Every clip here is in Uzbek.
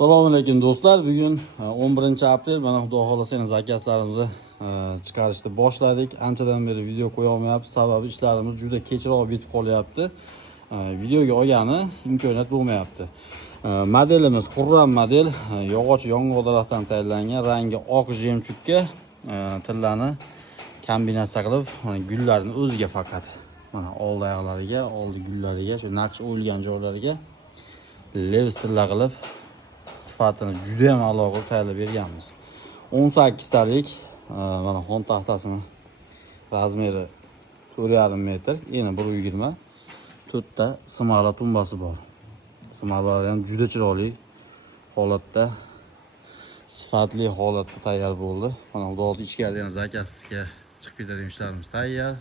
Assalomu alaykum do'stlar. Bugun 11-aprel. Mana xudo xolasa yana zakazlarimizni chiqarishni boshladik. Anchadan beri video qo'ya olmayapmiz. Sababi ishlarimiz juda kechroq bitib qolyapti. Videoga olgani imkoniyat bo'lmayapti. Modelimiz Xurram model, yog'och yong'oq daraxtidan tayyorlangan, rangi oq jemchukka tillani kombinatsiya qilib, gullarni o'ziga faqat mana old oyoqlariga, oldi gullariga, shu naqsh o'lgan joylariga levis tilla qilib sifatini juda ham a'lo qilib tayyorlab berganmiz. 18 talik mana xon taxtasini razmeri 4,5 metr, eni 1,20. 4 ta simala tumbasi bor. Simalari ham juda chiroyli holatda, sifatli holatda tayyor bo'ldi. Mana xudo xolasa ichkarida yana zakazga chiqib ketadigan ishlarimiz tayyor.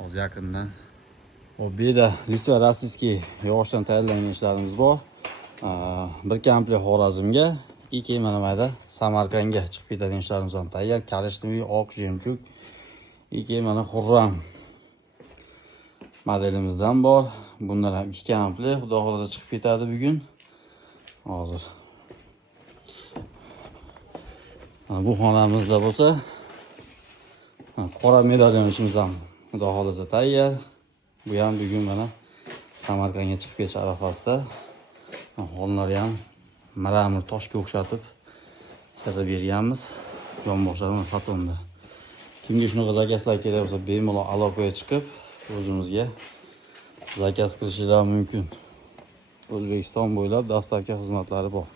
Hozir yaqindan bu yerda Lisva rossiyskiy yog'ochdan tayyorlangan ishlarimiz bor. Bir komplet Xorazmga, ikki mana mayda Samarqandga chiqib ketadigan ishlarimiz ham tayyor. Karishnoy oq jemchuk, ikki mana Xurram modelimizdan bor. Bunlar ham ikki komplet, xudo xolasa chiqib ketadi bugun. Hozir bu xonamizda bo'lsa, qora medalyon ishimiz ham xudo xolasa tayyor. Bu ham bugun mana Samarqandga chiqib ketish arafasida. Xonalari ham maramir toshga o'xshatib yasab berganmiz. Yonboshlari mana fotonda. Kimga shunaqa zakazlar kerak bo'lsa, bemalol aloqaga chiqib o'zimizga zakaz qilishingiz mumkin. O'zbekiston bo'ylab dastavka xizmatlari bor.